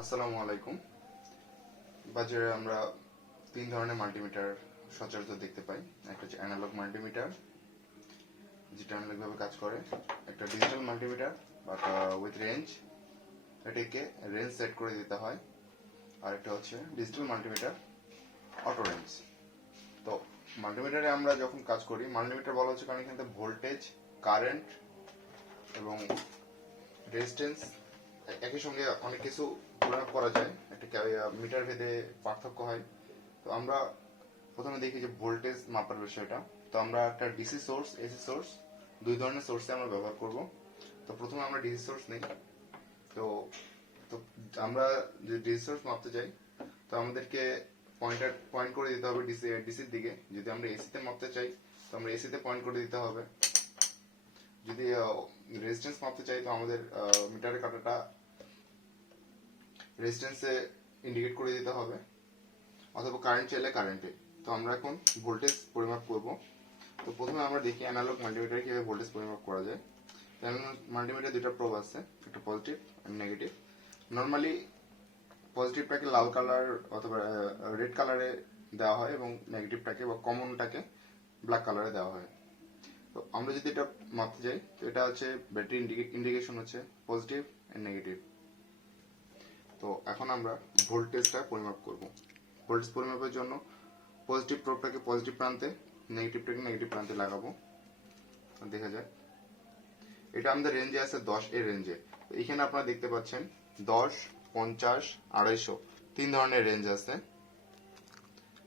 আসসালামু আলাইকুম। বাজারে আমরা তিন ধরনের মাল্টিমিটার সচরাচর দেখতে পাই। একটা হচ্ছে অ্যানালগ মাল্টিমিটার, যেটা অ্যানালগ ভাবে কাজ করে। একটা ডিজিটাল মাল্টিমিটার বা উইথ রেঞ্জ, এটাকে রেঞ্জ সেট করে দিতে হয়। আর একটা হচ্ছে ডিজিটাল মাল্টিমিটার, অটো রেঞ্জ। তো মাল্টিমিটারে আমরা যখন কাজ করি, মাল্টিমিটার বলা হচ্ছে কারণ এখানে ভোল্টেজ, কারেন্ট এবং রেজিস্ট্যান্স একই সঙ্গে অনেক কিছু পরিমাপ করা যায়। একটা মিটার ভেদে পার্থক্য হয়। তো আমরা প্রথমে দেখি যে ভোল্টেজ মাপার বিষয়টা। তো আমরা একটা ডিসি সোর্স, এসি সোর্স, দুই ধরনের সোর্সে আমরা ব্যবহার করব। তো প্রথমে আমরা ডিসি সোর্স নিই। তো তো আমরা যে ডিসি সোর্স মাপতে যাই, তো আমাদেরকে পয়েন্ট করে দিতে হবে ডিসির দিকে। যদি আমরা এসিতে মাপতে চাই, তো আমরা এসিতে পয়েন্ট করে দিতে হবে। যদি রেজিস্ট্যান্স মাপতে চাই, তো আমাদের মিটারের কাঁটাটা রেজিস্ট্যান্সে ইন্ডিকেট করে দিতে হবে, অথবা কারেন্ট চাইলে কারেন্টে। তো আমরা এখন ভোল্টেজ পরিমাপ করব। তো প্রথমে আমরা দেখি অ্যানালগ মাল্টিমিটারে কিভাবে ভোল্টেজ পরিমাপ করা যায়। অ্যানালগ মাল্টিমিটারে দুটো প্রোব আছে, একটা পজিটিভ আর নেগেটিভ। নর্মালি পজিটিভটাকে লাল কালার অথবা রেড কালারে দেওয়া হয় এবং নেগেটিভটাকে বা কমনটাকে ব্ল্যাক কালারে দেওয়া হয়। তো আমরা যদি এটা মাপতে যাই, তো এটা হচ্ছে ব্যাটারি ইন্ডিকেশন হচ্ছে পজিটিভ এন্ড নেগেটিভ। তো এখন আমরা ভোল্টেজটা পরিমাপ করব। ভোল্টেজ পরিমাপের জন্য পজিটিভ প্রোবটাকে পজিটিভ প্রান্তে, নেগেটিভটাকে নেগেটিভ প্রান্তে লাগাবো। দেখা যায় এটা আমাদের রেঞ্জে আছে 10 এর রেঞ্জে। এখানে আপনারা দেখতে পাচ্ছেন 10, 50, 250 তিন ধরনের রেঞ্জ আছে।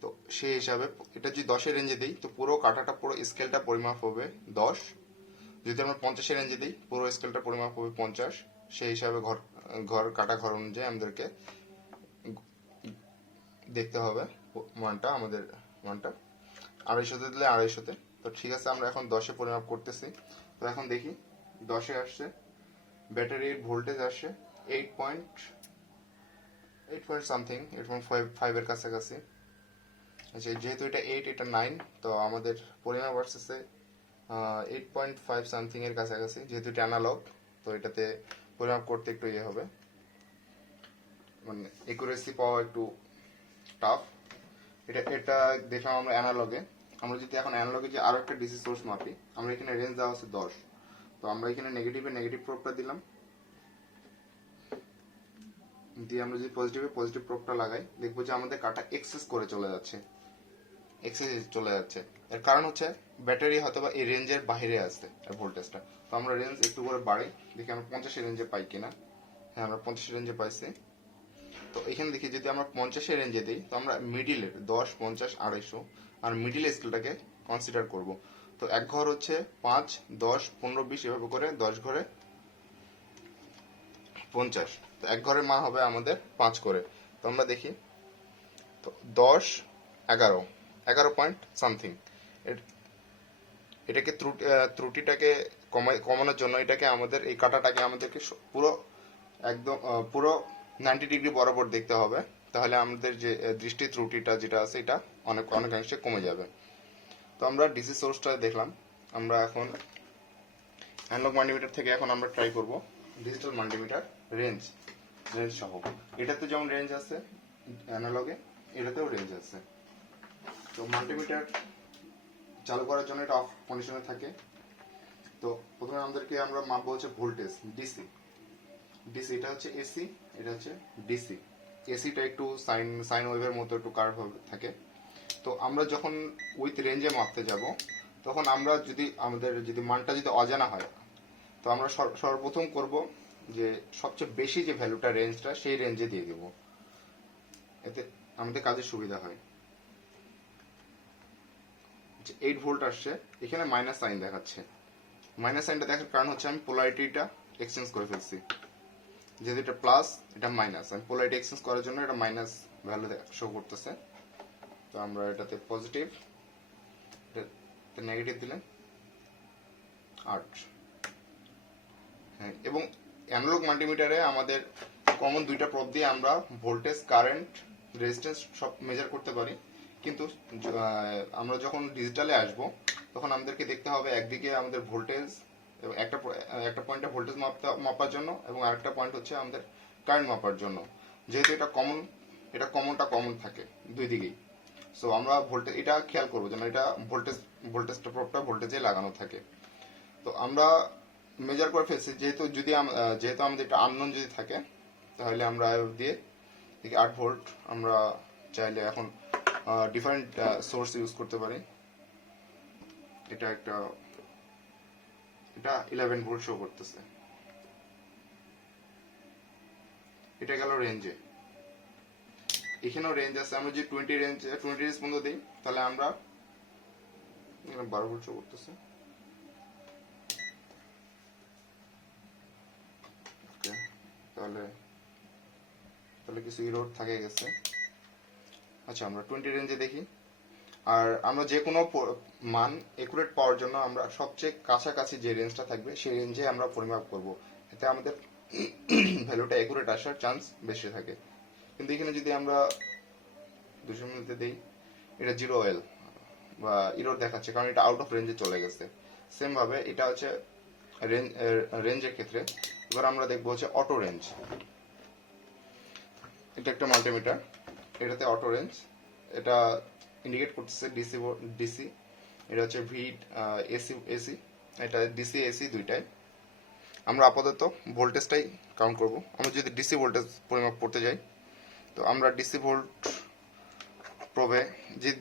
তো সেই হিসাবে এটা যদি 10 এর রেঞ্জে দিই, তো পুরো কাঁটাটা, পুরো স্কেলটা পরিমাপ হবে 10। যদি আমরা 50 এর রেঞ্জে দিই, পুরো স্কেলটা পরিমাপ হবে 50। সেই হিসাবে ঘর অনুযায়ী আমাদেরকে দেখতে হবে আমাদের মানটা 250 দিলে 250-তে। তো ঠিক আছে, আমরা এখন 10-এ পরিমাপ করতেছি। তো এখন দেখি 10-এ আসছে, ব্যাটারির ভোল্টেজ আসছে 8 পয়েন্ট সামথিং, 8.5 এর কাছাকাছি। আচ্ছা, যেহেতু এটা 8, এটা 9, তো আমাদের পরিমাপ আসতেছে 8.5 সামথিং এর কাছাকাছি। যেহেতু এটা অ্যানালগ, তো এটাতে পরিমাপ করতে একটু ইয়ে হবে, মানে একুরেসি পাওয়া একটু টাফ। এটা দেখলাম আমরা অ্যানালগে। আমরা যদি এখন অ্যানালগে যে আরো একটা ডিসি সোর্স মাপি, আমরা এখানে রেঞ্জ দেওয়া আছে 10। তো আমরা এখানে নেগেটিভ প্রোবটা দিলাম, দিয়ে আমরা যদি পজিটিভ প্রোবটা লাগাই, দেখবো যে আমাদের কাটা এক্সেস চলে যাচ্ছে। এর কারণ হচ্ছে ব্যাটারি হয়তোবা এই রেঞ্জের বাইরে আছে ভোল্টেজটা। তো আমরা রেঞ্জ একটু করে বাড়াই, দেখি আমরা 50 এর রেঞ্জে পাই কিনা। হ্যাঁ, আমরা 50 এর রেঞ্জে পাইছি। তো এখানে দেখি যদি আমরা 50 এর রেঞ্জে দিই, তো আমরা মিডিলের 10, 50, 250 আর মিডিল স্কেলটাকে কনসিডার করব। তো এক ঘর হচ্ছে 5, 10, 15, 20 এভাবে করে 10 ঘরে 50। তো এক ঘরের মান হবে আমাদের 5 করে। তো আমরা দেখি, তো 10, 11 পয়েন্ট সামথিং। এটাকে ত্রুটিটাকে কমানোর জন্য এটাকে আমাদের এই কাটাটাকে আমাদেরকে পুরো একদম পুরো 90 ডিগ্রি বরাবর দেখতে হবে। তাহলে আমাদের যে দৃষ্টি ত্রুটিটা যেটা আছে, এটা অনেকাংশে কমে যাবে। তো আমরা ডিসি সোর্সটা দেখলাম। আমরা এখন অ্যানালগ মাল্টিমিটার থেকে এখন আমরা ট্রাই করব ডিজিটাল মাল্টিমিটার রেঞ্জ সহ। এটাতে যেমন রেঞ্জ আছে অ্যানালগে, এটাতেও রেঞ্জ আছে। তো মাল্টিমিটার চালু করার জন্য এটা অফ কন্ডিশনে থাকে। তো প্রথমে আমরা মাপবো হচ্ছে ভোল্টেজ ডিসি। এটা হচ্ছে এসি, এটা হচ্ছে ডিসি। এসিটা একটু সাইন ওয়েভের মতো একটু কার্ভ থাকে। তো আমরা যখন উইথ রেঞ্জে মাপতে যাব, তখন আমরা আমাদের মানটা যদি অজানা হয়, তো আমরা সর্বপ্রথম করব যে সবচেয়ে বেশি যে ভ্যালুটা রেঞ্জটা, সেই রেঞ্জে দিয়ে দেব। এতে আমাদের কাজের সুবিধা হয়। 8 ভোল্ট আসছে, এখানে মাইনাস সাইন দেখাচ্ছে। মাইনাস সাইনটা দেখার কারণ হচ্ছে আমি পোলারিটিটা এক্সচেঞ্জ করে ফেলছি। যেহেতু এটা প্লাস, এটা মাইনাস, আমি পোলারিটি এক্সচেঞ্জ করার জন্য এটা মাইনাস ভ্যালু শো করতেছে। তো আমরা এটাতে পজিটিভ, নেগেটিভ দিলে 8। হ্যাঁ, এবং অ্যানালগ মাল্টিমিটারে আমাদের কমন দুইটা প্রব দিয়ে আমরা ভোল্টেজ, কারেন্ট, রেজিস্ট্যান্স সব মেজার করতে পারি। কিন্তু আমরা যখন ডিজিটালে আসব, তখন আমাদেরকে দেখতে হবে একদিকে আমাদের ভোল্টেজ, একটা পয়েন্টে ভোল্টেজ মাপার জন্য, এবং আরেকটা পয়েন্ট হচ্ছে আমাদের কারেন্ট মাপার জন্য। যেহেতু এটা কমন থাকে দুই দিকেই। সো আমরা ভোল্টেজ এটা খেয়াল করবো যেন এটা ভোল্টেজটা প্রবটা ভোল্টেজে লাগানো থাকে। তো আমরা মেজার করে ফেলছি, যেহেতু আমাদের এটা আননোন যদি থাকে, তাহলে আমরা দিয়ে দেখি 8 ভোল্ট। আমরা চাইলে এখন ডিফারেন্ট সোর্স ইউজ করতে পারি। এটা 11 ভোল্ট শো করতেছে। এটা গেল রেঞ্জে। এখানেও রেঞ্জ আছে, আমরা যদি 20 রেঞ্জ পর্যন্ত দিই, তাহলে আমরা 12 ভোল্ট শো করতেছে। তাহলে কিছু ইরোড থাকে গেছে। আচ্ছা, আমরা 20 রেঞ্জে দেখি। আর আমরা যে কোনো মান একুরেট পাওয়ার জন্য আমরা সবচেয়ে কাছাকাছি যে রেঞ্জটা থাকবে সেই রেঞ্জে আমরা পরিমাপ করব, এতে আমাদের ভ্যালুটা একুরেট আসার চান্স বেশি থাকে। কিন্তু এখানে যদি আমরা 200 মিলিতে দিই, এটা 0L বা ইরোড দেখাচ্ছে, কারণ এটা আউট অফ রেঞ্জে চলে গেছে। সেম ভাবে এটা হচ্ছে রেঞ্জের ক্ষেত্রে। এবার আমরা দেখবো হচ্ছে অটো রেঞ্জ। এটা একটা মাল্টিমিটার, এটাতে অটো রেঞ্জ। এটা ইন্ডিকেট করতেছে ডিসি। এটা হচ্ছে এসি। এটা ডিসি এসি দুইটাই। আমরা আপাতত ভোল্টেজটাই কাউন্ট করব। আমরা যদি ডিসি ভোল্টেজ পরিমাপ করতে যাই, তো আমরা ডিসি ভোল্ট প্রবে,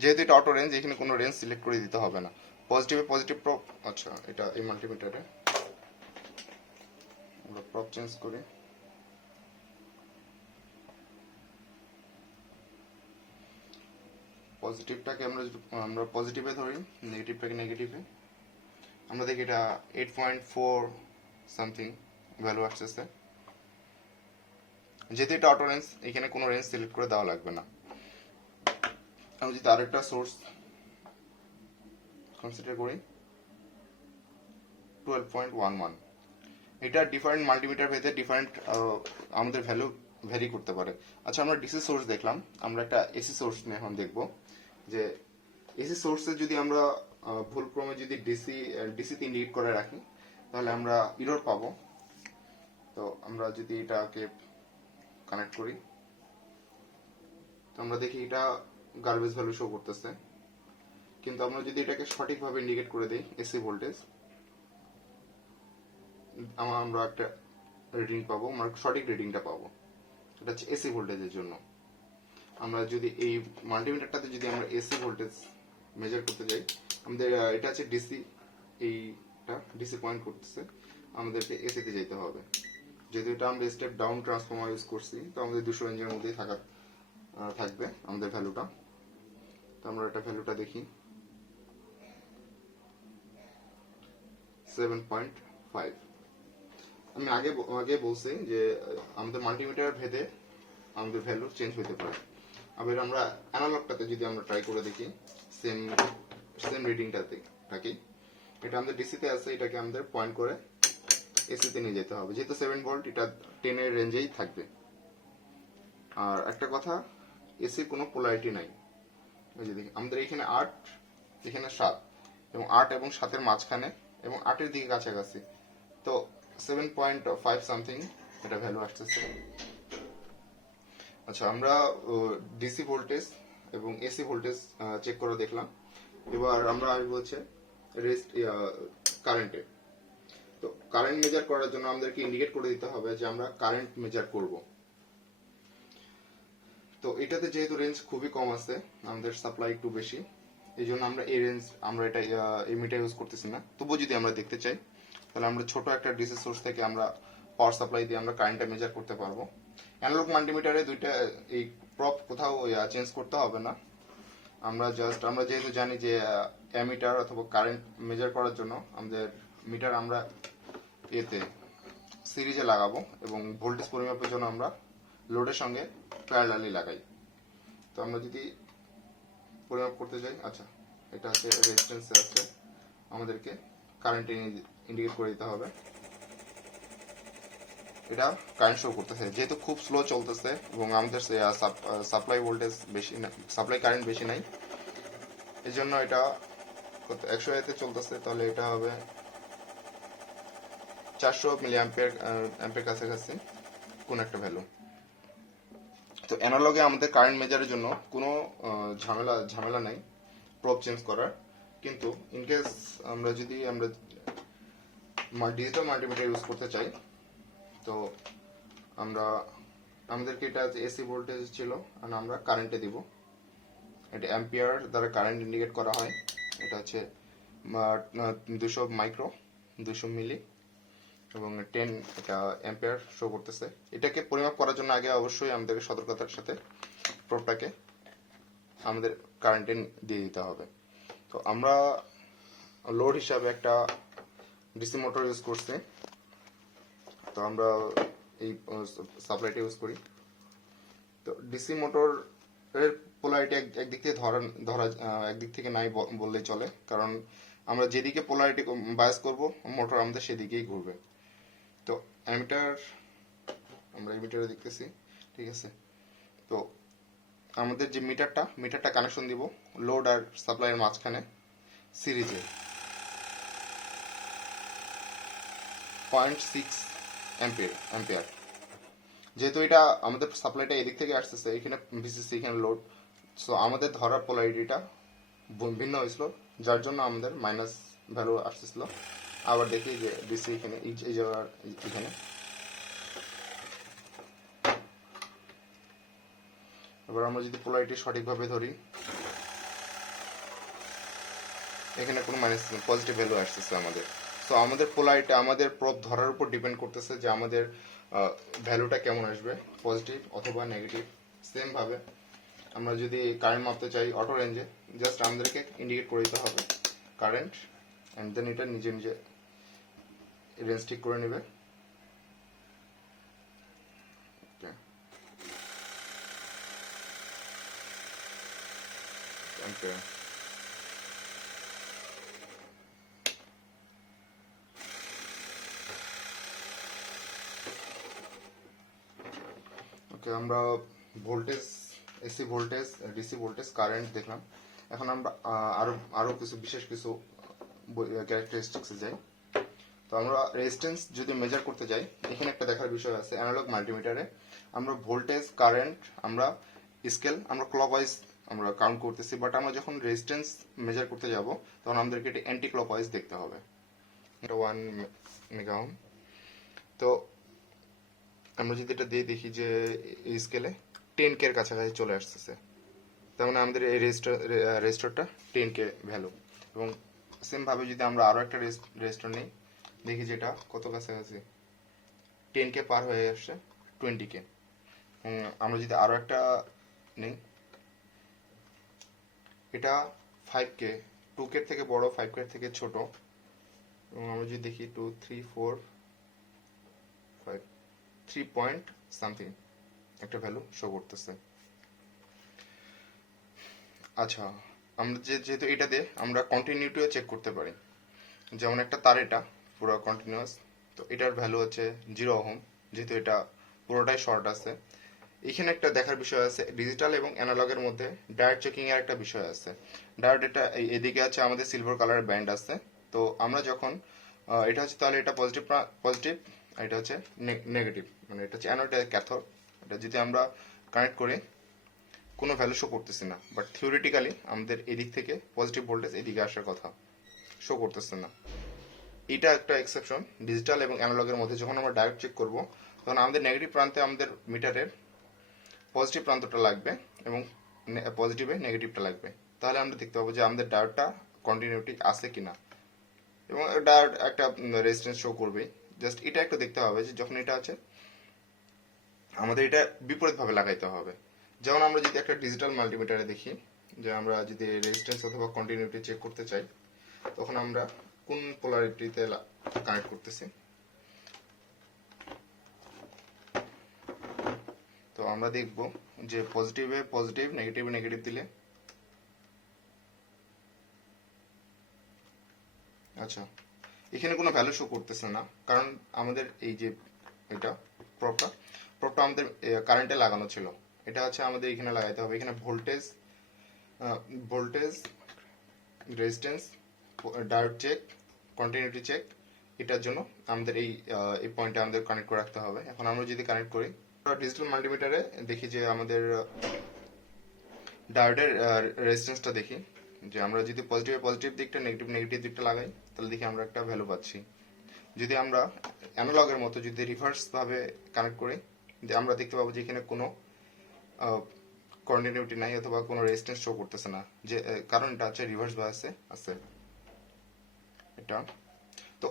যেহেতু এটা অটো রেঞ্জ, এখানে কোনো রেঞ্জ সিলেক্ট করে দিতে হবে না। পজিটিভ প্রব। আচ্ছা, এটা এই মাল্টিমিটারে আমরা প্রব চেঞ্জ করি। পজিটিভটাকে আমরা পজিটিভে ধরি, নেগেটিভটাকে নেগেটিভে। আমরা দেখি এটা 8.4 সামথিং ভ্যালু আসতেছে। যেহেতু এটা অটো রেঞ্জ, এখানে কোনো রেঞ্জ সিলেক্ট করে দেওয়া লাগবে না। আমি যদি আরেকটা সোর্স কনসিডার করি, 12.11। এটা ডিফারেন্ট মাল্টিমিটার ভেদে ডিফারেন্ট আমাদের ভ্যালু ভ্যারি করতে পারে। আচ্ছা, আমরা ডিসি সোর্স দেখলাম, আমরা একটা এসি সোর্স নিয়ে এখন দেখব যে এসি সোর্সে যদি আমরা ভুলক্রমে যদি ডিসিতে ইন্ডিকেট করে রাখি, তাহলে আমরা ইরর পাবো। তো আমরা যদি এটাকে কানেক্ট করি, তো আমরা দেখি এটা গার্বেজ ভ্যালু শো করতেছে। কিন্তু আমরা যদি এটাকে সঠিকভাবে ইন্ডিকেট করে দিই এসি ভোল্টেজ, আমরা একটা রিডিং পাবো, আমরা সঠিক রিডিংটা পাবো। এটা হচ্ছে এসি ভোল্টেজের জন্য। আমরা যদি এই মাল্টিমিটারটাতে যদি আমরা এসি ভোল্টেজ মেজার করতে যাই, আমাদের এটা হচ্ছে ডিসি, এইটা ডিসি পয়েন্ট করতেছে, আমাদেরকে এসিতে যেতে হবে। যেহেতু এটা আমরা স্টেপ ডাউন ট্রান্সফর্মার ইউজ করছি, তো আমাদের 200 রেঞ্জের মধ্যেই থাকবে আমাদের ভ্যালুটা। তো আমরা এটা ভ্যালুটা দেখি 7.5। আমি আগে বলছি যে আমাদের মাল্টিমিটার ভেদে আমাদের ভ্যালু চেঞ্জ হতে পারে। আবার আমরা অ্যানালগটাতে যদি আমরা ট্রাই করে দেখি, সেম রিডিংটাতে থাকি, এটা আমাদের ডিসিতে আছে, এটাকে আমাদের পয়েন্ট করে এসিতে নিয়ে যেতে হবে। যেহেতু 7 ভোল্ট, এটা 10 এর রেঞ্জেই থাকবে। আর একটা কথা, এসির কোনো পোলারিটি নাই। এই যে দেখি, আমাদের এখানে 8, এখানে 7, এবং 8 এবং 7 এর মাঝখানে এবং 8 এর দিকে কাছাকাছি। তো 7.5 সামথিং এটা ভ্যালু আসতেছে। আচ্ছা, আমরা ডিসি ভোল্টেজ এবং এসি ভোল্টেজ চেক করে দেখলাম। এবার আমরা আসবো হচ্ছে কারেন্টে। তো কারেন্ট মেজার করার জন্য আমাদেরকে ইন্ডিকেট করে দিতে হবে যে আমরা কারেন্ট মেজার করব। তো এটাতে যেহেতু রেঞ্জ খুবই কম আছে, আমাদের সাপ্লাই একটু বেশি, এই জন্য আমরা এটা এই মিটার ইউজ করতেছি না। তবুও যদি আমরা দেখতে চাই, তাহলে আমরা ছোট একটা ডিসি সোর্স থেকে আমরা পাওয়ার সাপ্লাই দিয়ে আমরা কারেন্টটা মেজার করতে পারবো। অ্যানালগ মাল্টিমিটারে দুইটা এই প্রপ কোথাও চেঞ্জ করতে হবে না। আমরা যেহেতু জানি যে অ্যামিটার অথবা কারেন্ট মেজার করার জন্য আমাদের মিটার আমরা সিরিজে লাগাবো, এবং ভোল্টেজ পরিমাপের জন্য আমরা লোডের সঙ্গে প্যারালালি লাগাই। তো আমরা যদি পরিমাপ করতে যাই, আচ্ছা, এটা হচ্ছে রেজিস্ট্যান্সে আছে, আমাদেরকে কারেন্ট ইন্ডিকেট করে দিতে হবে। এটা কারেন্ট শো করতেছে, যেহেতু খুব স্লো চলতেছে এবং আমাদের সাপ্লাই ভোল্টেজ বেশি না, সাপ্লাই কারেন্ট বেশি নাই, এই জন্য এটা 100 এতে চলতেছে। তাহলে এটা হবে 400 মিলি অ্যাম্পিয়ার কাছাকাছি কোন একটা ভ্যালু। অ্যানালগে আমাদের কারেন্ট মেজারের জন্য কোনো ঝামেলা নেই প্রব চেঞ্জ করার, কিন্তু ইন কেস আমরা ডিজিটাল মাল্টিমিটার ইউজ করতে চাই, তো আমাদেরকে এটা এসি ভোল্টেজ ছিল আর আমরা কারেন্টে দিব। এটা অ্যাম্পিয়ার দ্বারা কারেন্ট ইন্ডিকেট করা হয়। এটা হচ্ছে 200 মাইক্রো, 200 মিলি এবং 10 এটা অ্যাম্পিয়ার শো করতেছে। এটাকে পরিমাপ করার জন্য আগে অবশ্যই আমাদের সতর্কতার সাথে প্রবটাকে আমাদের কারেন্টে দিয়ে দিতে হবে। তো আমরা লোড হিসাবে একটা ডিসি মোটর ইউজ করছি, তো আমরা এই সাপ্লাইটা ইউজ করি। তো ডিসি মোটর এর পোলারিটি একদিক থেকে ধরা একদিক থেকে নাই বললেই চলে, কারণ আমরা যেদিকে পোলারিটি বায়াস করব মোটর আমাদের সেদিকেই ঘুরবে। তো আমরা এমিটারে দেখতেছি, ঠিক আছে। তো আমাদের যে মিটারটা কানেকশন দিব লোড আর সাপ্লাইয়ের মাঝখানে সিরিজে 0.6 অ্যাম্পিয়ার। যেহেতু এটা আমাদের সাপ্লাইটা এদিক থেকে আসতেছে, এখানে ভিসিসি, এখানে লোড, সো আমাদের ধরার পোলারিটিটা ভিন্ন হয়েছিল, যার জন্য আমাদের মাইনাস ভ্যালু আসতেছিল। আবার দেখি যে ডিসি এখানে এই জায়গার এখানে, এবার আমরা যদি পোলারিটি সঠিকভাবে ধরি, এখানে কোনো মাইনাস পজিটিভ ভ্যালু আসতেছে আমাদের। সো আমাদের পোলারিটি আমাদের প্রব ধরার উপর ডিপেন্ড করতেছে যে আমাদের ভ্যালুটা কেমন আসবে, পজিটিভ অথবা নেগেটিভ। সেম ভাবে আমরা যদি কারেন্ট মাপতে চাই অটো রেঞ্জে, জাস্ট আমাদেরকে ইন্ডিকেট করে দিতে হবে কারেন্ট, অ্যান্ড দেন এটা নিজে রেঞ্জ ঠিক করে নেবে। আমরা voltage, AC voltage, DC voltage, current দেখলাম। এখন আমরা আরো বিশেষ কিছু ক্যারেক্টারিস্টিক্সে যাই। তো আমরা রেজিস্ট্যান্স যদি মেজার করতে যাই, এখানে একটা দেখার বিষয় আছে। অ্যানালগ মাল্টিমিটারে আমরা ভোল্টেজ, কারেন্ট, আমরা স্কেল, আমরা ক্লকওয়াইজ আমরা কাউন্ট করতেছি, বাট আমরা যখন রেজিস্ট্যান্স মেজার করতে যাব তখন আমাদেরকে এটা অ্যান্টি ক্লকওয়াইজ দেখতে হবে। এটা 1 মেগা ওহম। তো আমরা যদি এটা দিয়ে দেখি যে এই স্কেলে 10K এর কাছাকাছি চলে আসতেছে, তার মানে আমাদের এই রেজিস্টারটা 10K ভ্যালু। এবং সেম ভাবে যদি আমরা আরো একটা রেজিস্টার নিই, দেখি যেটা কত কাছাকাছি 10K পার হয়ে আসছে 20K। আমরা যদি আরো একটা নিই, এটা 5K, 2K থেকে বড়, 5K থেকে ছোট। এবং আমরা যদি দেখি 2, 3, 4, 5, 3 পয়েন্ট সামথিং একটা ভ্যালু শো করতেছে। আচ্ছা, আমরা যেহেতু এটা দিয়ে আমরা কন্টিনিউটিও চেক করতে পারি, যেমন একটা তার এটা পুরো কন্টিনিউয়াস, তো এটার ভ্যালু হচ্ছে 0 ওহম, যেহেতু এটা পুরোটাই শর্ট আছে। এখানে একটা দেখার বিষয় আছে, ডিজিটাল এবং অ্যানালগের মধ্যে ডায়োড চেকিং এর একটা বিষয় আছে। ডায়োড এটা এদিকে আছে আমাদের সিলভার কালারের ব্যান্ড আছে। তো আমরা যখন এটা হচ্ছে, তাহলে এটা পজিটিভ, এটা হচ্ছে নেগেটিভ, মানে এটা হচ্ছে অ্যানোড, ক্যাথোড। এটা যদি আমরা কানেক্ট করি কোনো ভ্যালু শো করতেছে না, বাট থিওরিটিক্যালি আমাদের এদিক থেকে পজিটিভ ভোল্টেজ এদিকে আসার কথা, শো করতেছে না। এটা একটা এক্সেপশন ডিজিটাল এবং অ্যানালগের মধ্যে। যখন আমরা ডায়োড চেক করব তখন আমাদের নেগেটিভ প্রান্তে আমাদের মিটারের পজিটিভ প্রান্তটা লাগবে এবং পজিটিভে নেগেটিভটা লাগবে, তাহলে আমরা দেখতে পাবো যে আমাদের ডায়োডটা কন্টিনিউটি আছে কিনা, এবং ডায়োড একটা রেজিস্ট্যান্স শো করবে। জাস্ট এটা একটু দেখতে হবে যে যখন এটা আছে আমাদের এটা বিপরীতভাবে লাগাইতে হবে। যেমন আমরা যদি একটা ডিজিটাল মাল্টিমিটারে দেখি যে আমরা যদি রেজিস্ট্যান্স অথবা কন্টিনিউটি চেক করতে চাই, তখন আমরা কোন পোলারিটিতে কানেক্ট করতেছি। তো আমরা দেখব যে পজিটিভে পজিটিভ, নেগেটিভে নেগেটিভ দিলে, আচ্ছা এখানে কোনো ভ্যালু শো করতেছে না, কারণ আমাদের এই যে এটা প্রপটা আমাদের কারেন্টে লাগানো ছিল। এটা হচ্ছে আমাদের এখানে লাগাইতে হবে। এখানে voltage, resistance, diode check, continuity check, এটার জন্য আমাদের এই পয়েন্টে আমাদের কানেক্ট করে রাখতে হবে। এখন আমরা যদি কানেক্ট করি, ডিজিটাল মাল্টিমিটারে দেখি যে আমাদের ডায়োডের রেজিস্ট্যান্সটা দেখি, যে আমরা যদি পজিটিভ দিকটা, নেগেটিভ দিকটা লাগাই, তাহলে দেখি আমরা একটা ভ্যালু পাচ্ছি। যদি আমরা অ্যানালগের মতো যদি রিভার্স ভাবে কানেক্ট করি, যে আমরা দেখতে পাবো যে এখানে কোনো কন্টিনিউটি নাই অথবা কোনো রেজিস্ট্যান্স শো করতেছে না, যে কারণ এটা হচ্ছে রিভার্স বায়াসে আছে এটা। তো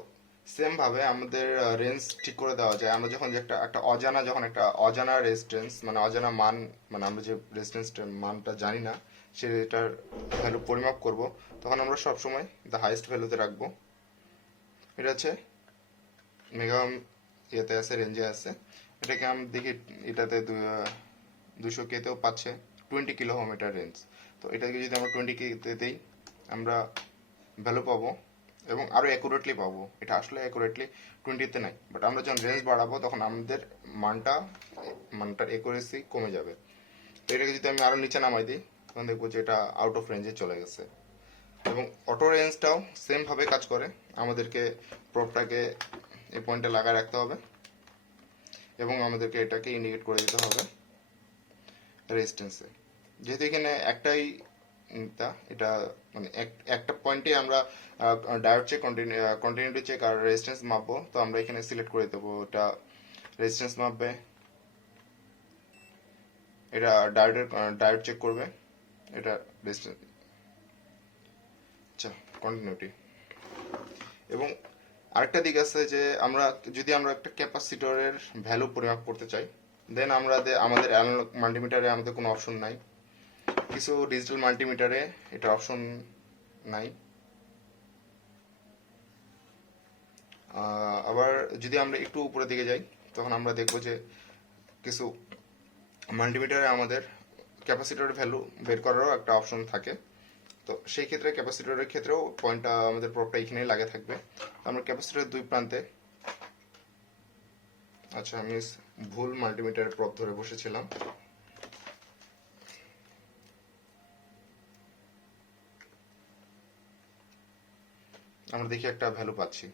সেম ভাবে আমাদের রেঞ্জ ঠিক করে দেওয়া যায়। আমরা যখন যে একটা অজানা রেজিস্ট্যান্স, মানে অজানা মান, মানে আমরা যে রেজিস্ট্যান্স মানটা জানি না সেটার ভ্যালু পরিমাপ করব, তখন আমরা সবসময় দ্য হাইয়েস্ট ভ্যালুতে রাখবো। এটা হচ্ছে মেগা ইয়েতে আছে, রেঞ্জে আছে। এটাকে আমি দেখি, এটাতে 200 কেতেও পাচ্ছে 20 কিলো ওহম এটার রেঞ্জ। তো এটাকে যদি আমরা 20 কে দিই, আমরা ভ্যালু পাবো এবং আরো অ্যাকুরেটলি পাবো। এটা আসলে অ্যাকুরেটলি 20-তে নাই, বাট আমরা যখন রেঞ্জ বাড়াবো তখন আমাদের মানটার অ্যাকুরেসি কমে যাবে। তো এটাকে যদি আমি আরো নিচে নামাই দিই, তখন দেখবো যে এটা আউট অফ রেঞ্জে চলে গেছে। এবং অটো রেঞ্জটাও সেম ভাবে কাজ করে। আমাদেরকে প্রবটাকে এই পয়েন্টে লাগায় রাখতে হবে এবং আমাদেরকে এটাকে ইন্ডিকেট করে দিতে হবে রেজিস্ট্যান্সে। যেহেতু এখানে একটাই এটা মানে একটা পয়েন্টে আমরা ডায়োড চেক, কন্টিনিউটি চেক আর রেজিস্ট্যান্স মাপবো, তো আমরা এখানে সিলেক্ট করে দেবো এটা রেজিস্ট্যান্স মাপবে, এটা ডায়োড চেক করবে, এটা রেজিস্ট্যান্স, আচ্ছা কন্টিনিউটি। এবং আরেকটা দিক আছে যে যদি আমরা একটা ক্যাপাসিটরের ভ্যালু পরিমাপ করতে চাই, দেন আমাদের অ্যানালগ মাল্টিমিটারে আমাদের কোনো অপশন নাই। কিছু ডিজিটাল মাল্টিমিটারে এটা অপশন নাই। আবার যদি আমরা একটু উপরের দিকে যাই, তখন আমরা দেখবো যে কিছু মাল্টিমিটারে আমাদের ক্যাপাসিটরের ভ্যালু বের করারও একটা অপশন থাকে। তো সেই ক্ষেত্রে ক্যাপাসিটরের ক্ষেত্রেও পয়েন্টটা আমাদের প্রবটা এখানেই লাগে থাকবে। আমরা ক্যাপাসিটরের দুই প্রান্তে, আচ্ছা আমি ভুল মাল্টিমিটারের প্রব ধরে বসেছিলাম, আমরা দেখি একটা ভ্যালু পাচ্ছি।